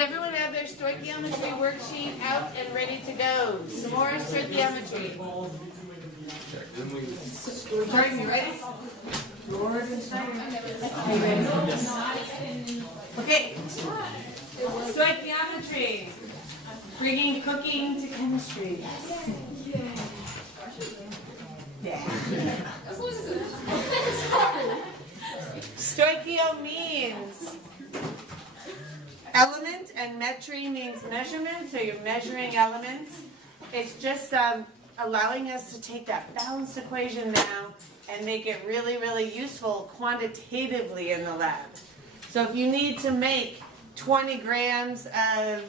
everyone have their stoichiometry worksheet out and ready to go? Some more stoichiometry. Starting, you ready? Okay. Stoichiometry. Bringing cooking to chemistry. Yeah. Stoichio means element, and metry means measurement, so you're measuring elements. It's just allowing us to take that balanced equation now and make it really, really useful quantitatively in the lab. So if you need to make 20 grams of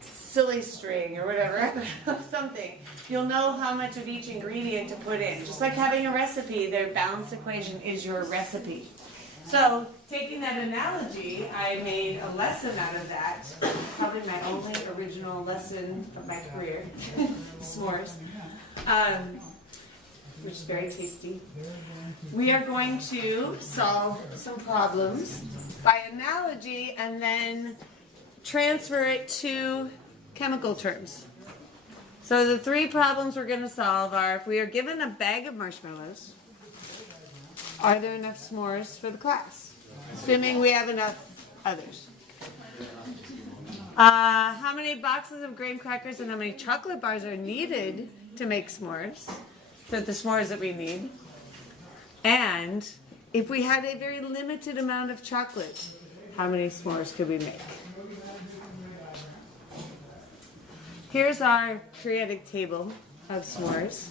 silly string or whatever, something, you'll know how much of each ingredient to put in. Just like having a recipe, their balanced equation is your recipe. So, taking that analogy, I made a lesson out of that. Probably my only original lesson of my career. S'mores. Which is very tasty. We are going to solve some problems by analogy and then transfer it to chemical terms. So the three problems we're going to solve are, if we are given a bag of marshmallows, are there enough s'mores for the class? Assuming we have enough others. How many boxes of graham crackers and how many chocolate bars are needed to make s'mores? So the s'mores that we need. And if we had a very limited amount of chocolate, how many s'mores could we make? Here's our periodic table of s'mores.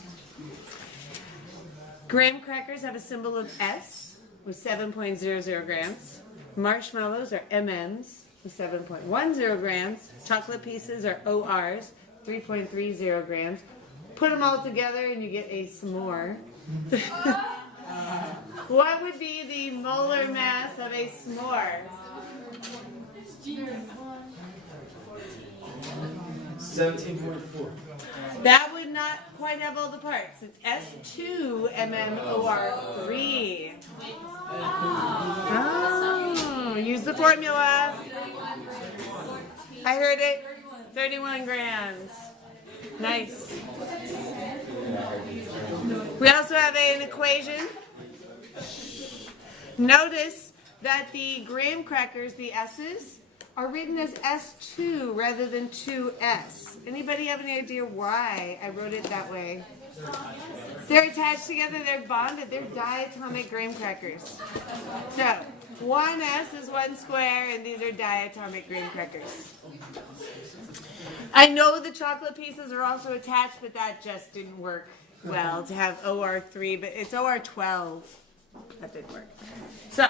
Graham crackers have a symbol of S with 7.00 grams. Marshmallows are MMs with 7.10 grams. Chocolate pieces are ORs, 3.30 grams. Put them all together and you get a s'more. What would be the molar mass of a s'more? 17.4. That would not quite have all the parts. It's S2MMOR3. Oh, use the formula. I heard it. 31 grams. Nice. We also have an equation. Notice that the graham crackers, the S's, are written as S2 rather than 2S. Anybody have any idea why I wrote it that way? They're attached together, they're bonded, they're diatomic graham crackers. So, 1S is 1 square, and these are diatomic graham crackers. I know the chocolate pieces are also attached, but that just didn't work well to have OR3, but it's OR12. That didn't work. So,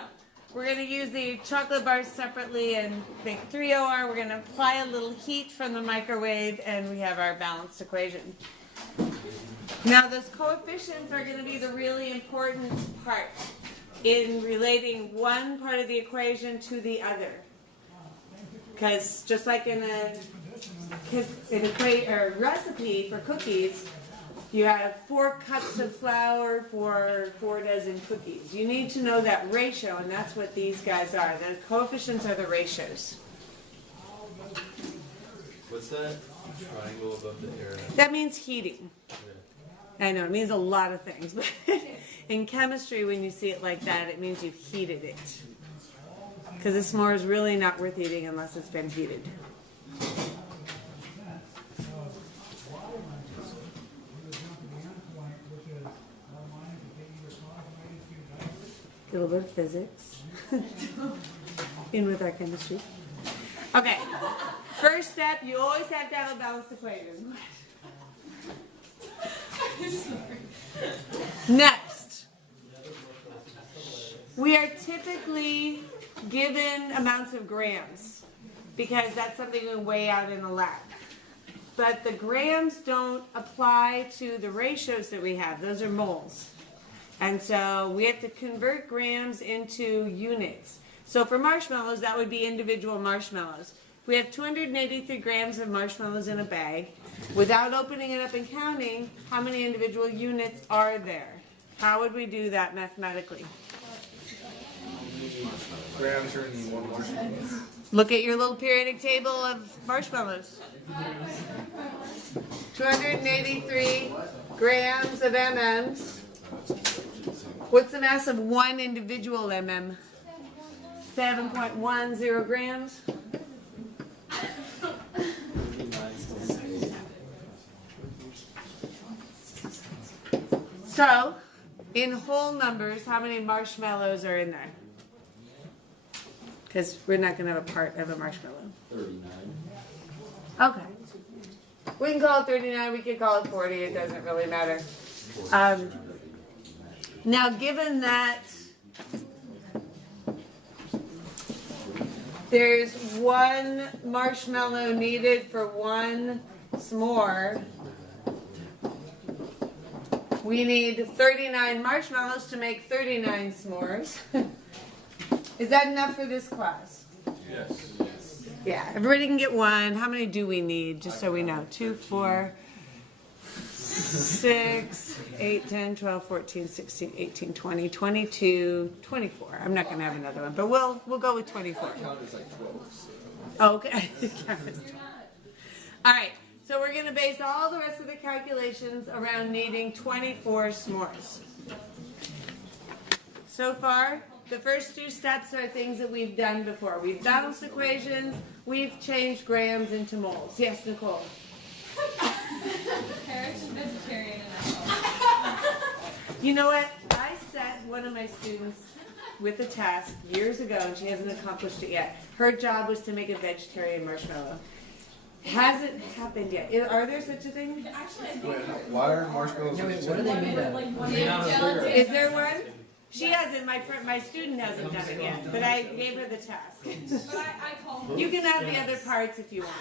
we're going to use the chocolate bars separately and make 3 OR. We're going to apply a little heat from the microwave, and we have our balanced equation. Now, those coefficients are going to be the really important part in relating one part of the equation to the other. Because just like in a recipe for cookies, you have 4 cups of flour for 4 dozen cookies. You need to know that ratio, and that's what these guys are. The coefficients are the ratios. What's that triangle above the arrow? That means heating. Yeah. I know, it means a lot of things. But in chemistry, when you see it like that, it means you've heated it. Because the s'more is really not worth eating unless it's been heated. A little bit of physics in with our chemistry. Okay, first step, you always have to have a balanced equation. Next, we are typically given amounts of grams because that's something we weigh out in the lab. But the grams don't apply to the ratios that we have. Those are moles. And so we have to convert grams into units. So for marshmallows, that would be individual marshmallows. If we have 283 grams of marshmallows in a bag, without opening it up and counting, how many individual units are there? How would we do that mathematically? Grams are in 1 marshmallow. Look at your little periodic table of marshmallows. 283 grams of MMs. What's the mass of one individual MM? 7.10 grams. So, in whole numbers, how many marshmallows are in there? Because we're not going to have a part of a marshmallow. 39. Okay. We can call it 39, we can call it 40, it doesn't really matter. Now, given that there's one marshmallow needed for one s'more, we need 39 marshmallows to make 39 s'mores. Is that enough for this class? Yes. Yeah, everybody can get one. How many do we need? Just so we know. 2, 4, 6, 8, 10, 12, 14, 16, 18, 20, 22, 24. I'm not going to have another one, but we'll go with 24. Okay. All right. So we're going to base all the rest of the calculations around needing 24 s'mores. So far, the first two steps are things that we've done before. We've balanced equations. We've changed grams into moles. Yes, Nicole? Paris is vegetarian and You know what? I set one of my students with a task years ago, and she hasn't accomplished it yet. Her job was to make a vegetarian marshmallow. Hasn't happened yet. Are there such a thing? Why are marshmallows? What are they made of? Is there one? She hasn't. My student hasn't done it yet, but I gave her the task. But I call her. You can have the other parts if you want.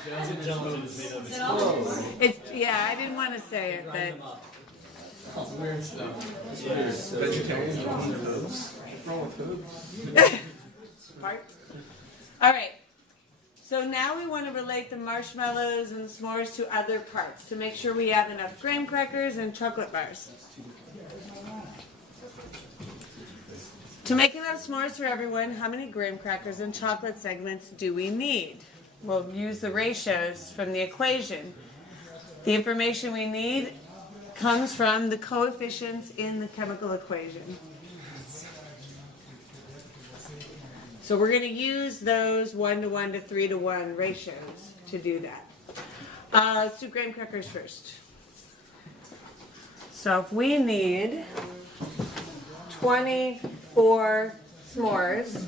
It's I didn't want to say it, but Weird stuff. Vegetarian hooves. What's wrong with hooves? part. All right. So now we want to relate the marshmallows and the s'mores to other parts to make sure we have enough graham crackers and chocolate bars. To make enough s'mores for everyone, how many graham crackers and chocolate segments do we need? We'll use the ratios from the equation. The information we need comes from the coefficients in the chemical equation. So we're going to use those 1:1 to 3:1 ratios to do that. Let's do graham crackers first. So if we need 24 s'mores,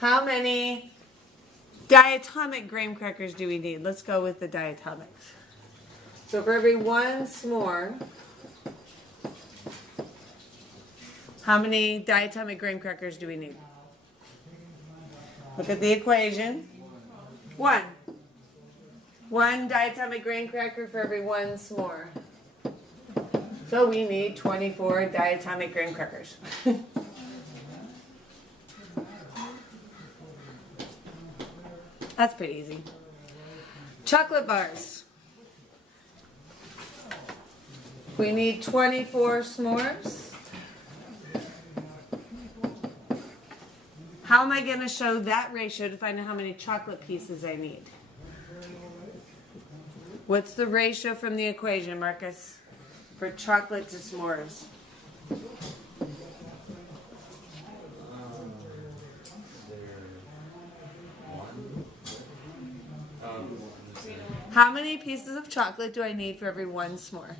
how many diatomic graham crackers do we need? Let's go with the diatomics. So for every one s'more, how many diatomic graham crackers do we need? Look at the equation. 1. 1 diatomic graham cracker for every one s'more. So we need 24 diatomic graham crackers. That's pretty easy. Chocolate bars. We need 24 s'mores. How am I going to show that ratio to find out how many chocolate pieces I need? What's the ratio from the equation, Marcus, for chocolate to s'mores? How many pieces of chocolate do I need for every one s'more?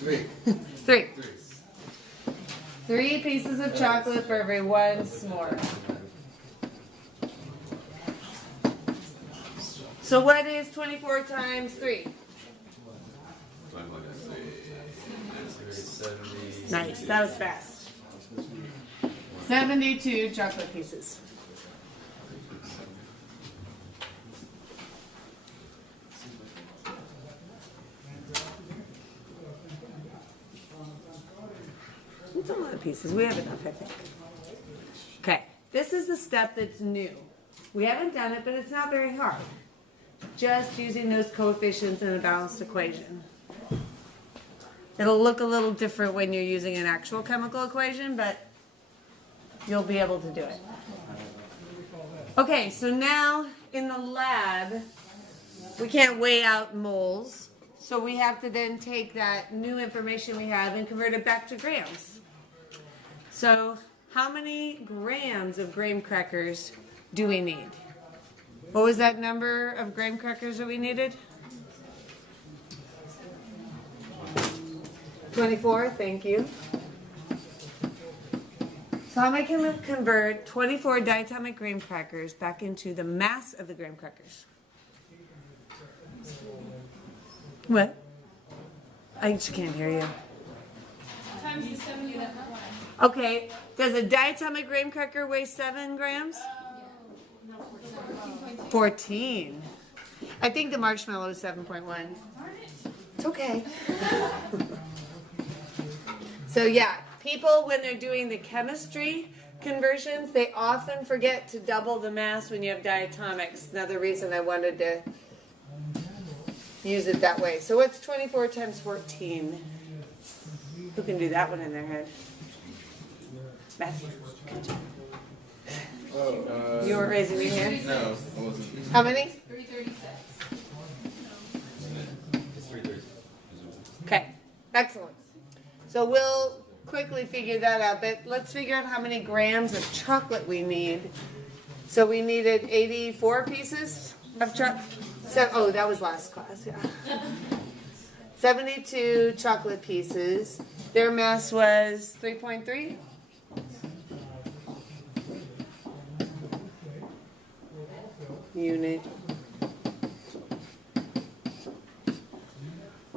3. 3. 3 pieces of chocolate for every one s'more. So what is 24 times 3? Nice, that was fast. 72 chocolate pieces. It's a lot of pieces. We have enough, I think. Okay, this is the step that's new. We haven't done it, but it's not very hard. Just using those coefficients in a balanced equation. It'll look a little different when you're using an actual chemical equation, but you'll be able to do it. Okay, so now in the lab, we can't weigh out moles, so we have to then take that new information we have and convert it back to grams. So how many grams of graham crackers do we need? What was that number of graham crackers that we needed? 24, thank you. So how am I going to convert 24 diatomic graham crackers back into the mass of the graham crackers? What? I just can't hear you. Times the 70 that Okay, does a diatomic graham cracker weigh 7 grams? 14. I think the marshmallow is 7.1. It's okay. So yeah, people when they're doing the chemistry conversions, they often forget to double the mass when you have diatomics. Another reason I wanted to use it that way. So what's 24 times 14? Who can do that one in their head? Matthew. Good job. You weren't raising your hand? No, I wasn't. How many? 336. Okay, excellent. So we'll quickly figure that out, but let's figure out how many grams of chocolate we need. So we needed 84 pieces of chocolate. Oh, that was last class, yeah. 72 chocolate pieces. Their mass was 3.3. Unit.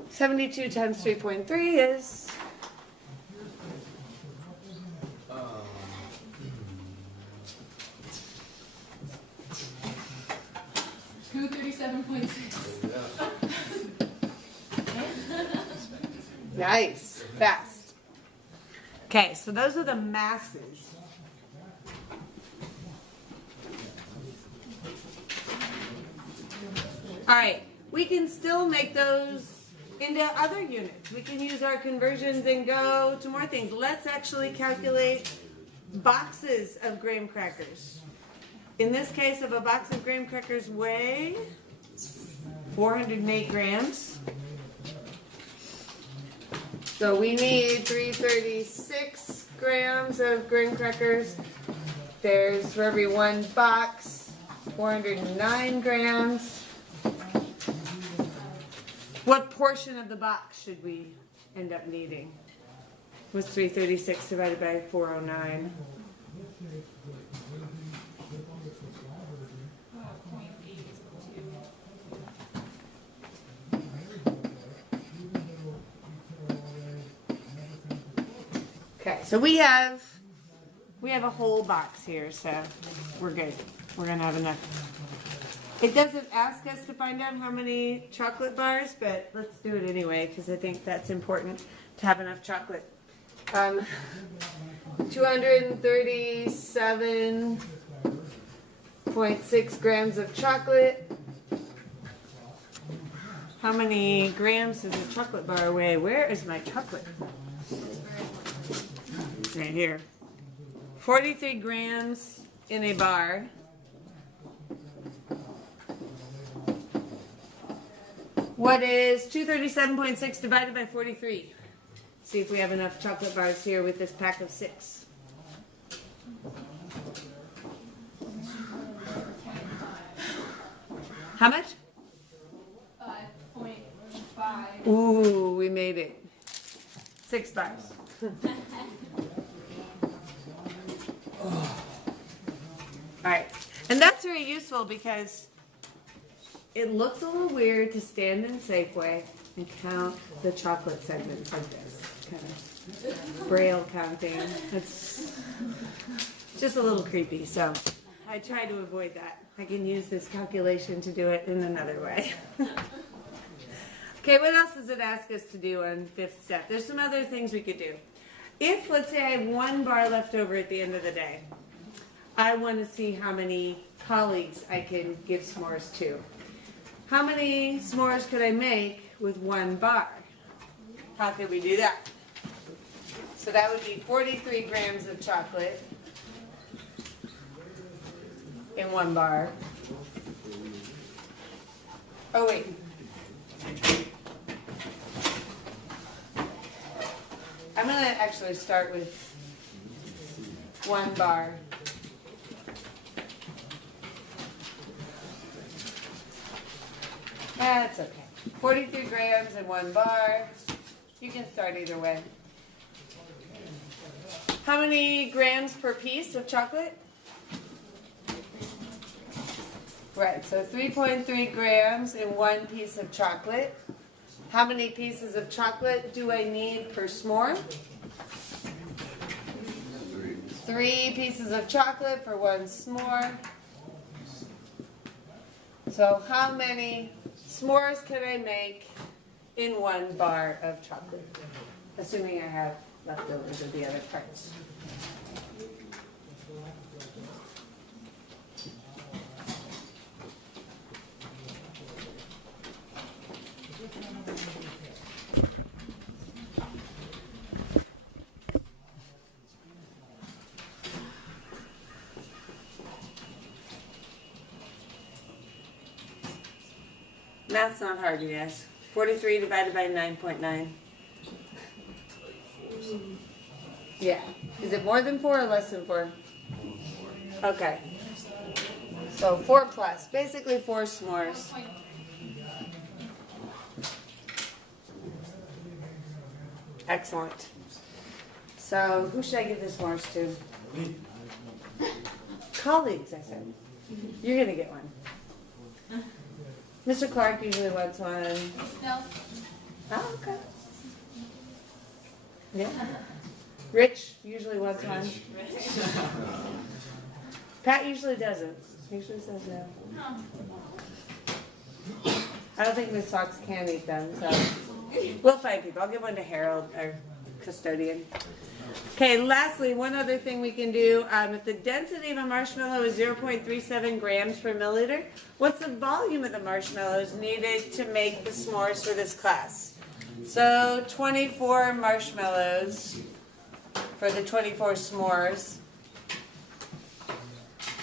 72 times 3.3 is 237.6. nice, fast. Okay, so those are the masses. All right, we can still make those into other units. We can use our conversions and go to more things. Let's actually calculate boxes of graham crackers. In this case, if a box of graham crackers weigh 408 grams. So we need 336 grams of graham crackers. There's for every one box, 409 grams. What portion of the box should we end up needing? What's 336 divided by 409? Okay, so we have a whole box here, so we're good. We're gonna have enough. It doesn't ask us to find out how many chocolate bars, but let's do it anyway because I think that's important to have enough chocolate. 237.6 grams of chocolate. How many grams does a chocolate bar weigh? Where is my chocolate? Right here. 43 grams in a bar. What is 237.6 divided by 43? See if we have enough chocolate bars here with this pack of 6. How much? 5.5. Ooh, we made it. 6 bars. Alright, and that's very useful because it looks a little weird to stand in Safeway and count the chocolate segments like this. Kind of braille counting. It's just a little creepy, so I try to avoid that. I can use this calculation to do it in another way. Okay, what else does it ask us to do on 5th step? There's some other things we could do. If, let's say, I have 1 bar left over at the end of the day, I want to see how many colleagues I can give s'mores to. How many s'mores could I make with 1 bar? How could we do that? So that would be 43 grams of chocolate in 1 bar. Oh wait. I'm going to actually start with 1 bar. That's okay. 43 grams in 1 bar. You can start either way. How many grams per piece of chocolate? Right, so 3.3 grams in 1 piece of chocolate. How many pieces of chocolate do I need per s'more? 3 pieces of chocolate for 1 s'more. So how many s'mores can I make in 1 bar of chocolate? Assuming I have leftovers of the other parts. Math's not hard, you guys. 43 divided by 9.9. Yeah. Is it more than 4 or less than 4? Okay. So 4 plus. Basically 4 s'mores. Excellent. So who should I give the s'mores to? Colleagues, I said. You're going to get one. Mr. Clark usually wants one. No. Oh, okay. Yeah. Rich usually wants one. Pat usually doesn't. Usually says no. I don't think Miss Fox can eat them, so we'll find people. I'll give one to Harold, our custodian. Okay, lastly, one other thing we can do, if the density of a marshmallow is 0.37 grams per milliliter, what's the volume of the marshmallows needed to make the s'mores for this class? So 24 marshmallows for the 24 s'mores.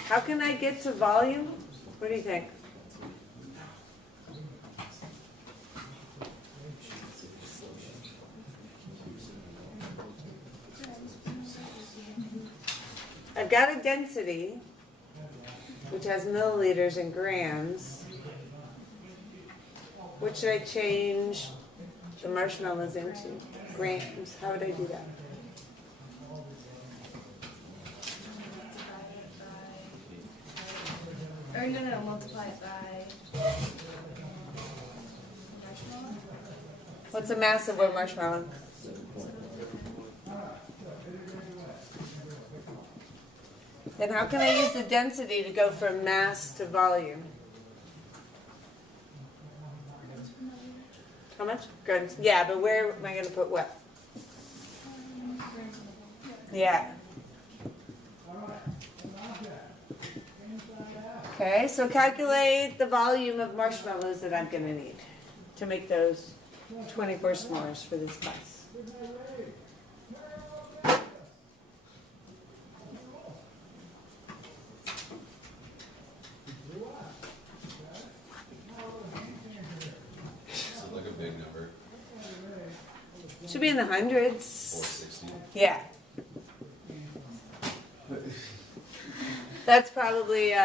How can I get to volume? What do you think? I've got a density, which has milliliters and grams. What should I change the marshmallows into? Grams. How would I do that? Or no, multiply it by marshmallow. What's the mass of one marshmallow? Then how can I use the density to go from mass to volume? How much? Grams. Yeah, but where am I going to put what? Yeah. Okay, so calculate the volume of marshmallows that I'm going to need to make those 24 s'mores for this class. Like a big number. Should be in the hundreds. 460. Yeah. That's probably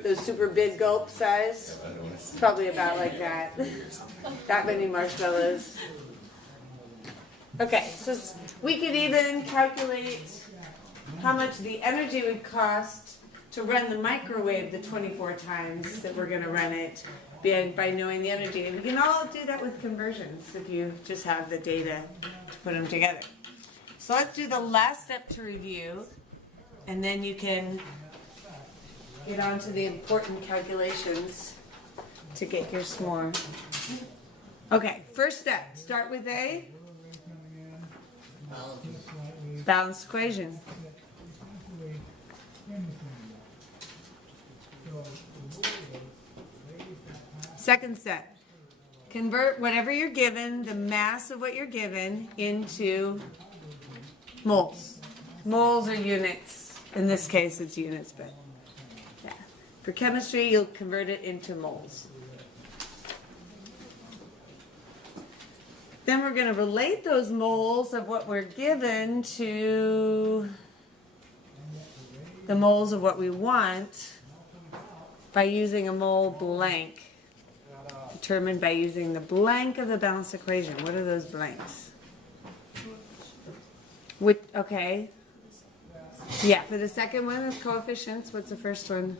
those super big gulp size. I don't want to It's probably about like that. That many marshmallows. Okay, so we could even calculate how much the energy would cost to run the microwave the 24 times that we're going to run it by knowing the energy. And we can all do that with conversions if you just have the data to put them together. So let's do the last step to review, and then you can get on to the important calculations to get your s'more. Okay, first step, start with a balanced equation. Second step, convert whatever you're given, the mass of what you're given, into moles. Moles are units. In this case, it's units, but yeah. For chemistry, you'll convert it into moles. Then we're going to relate those moles of what we're given to the moles of what we want by using a mole blank, determined by using the blank of the balanced equation. What are those blanks? Okay. Yeah, for the second one is coefficients. What's the first one?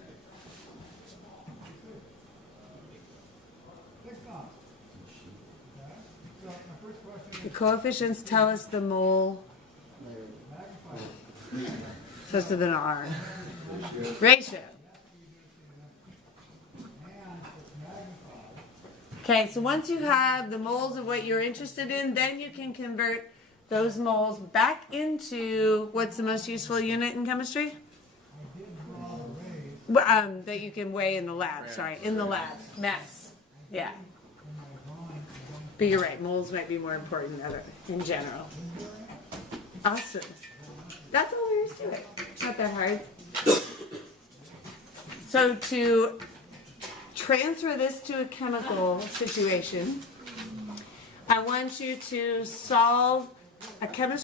The coefficients tell us the mole. Supposed to be an R. Ratio. Okay, so once you have the moles of what you're interested in, then you can convert those moles back into what's the most useful unit in chemistry? That you can weigh in the lab. Sorry, in the lab. Mass. Yeah. But you're right, moles might be more important in general. Awesome. That's all there is to it. It's not that hard. So to transfer this to a chemical situation, I want you to solve a chemistry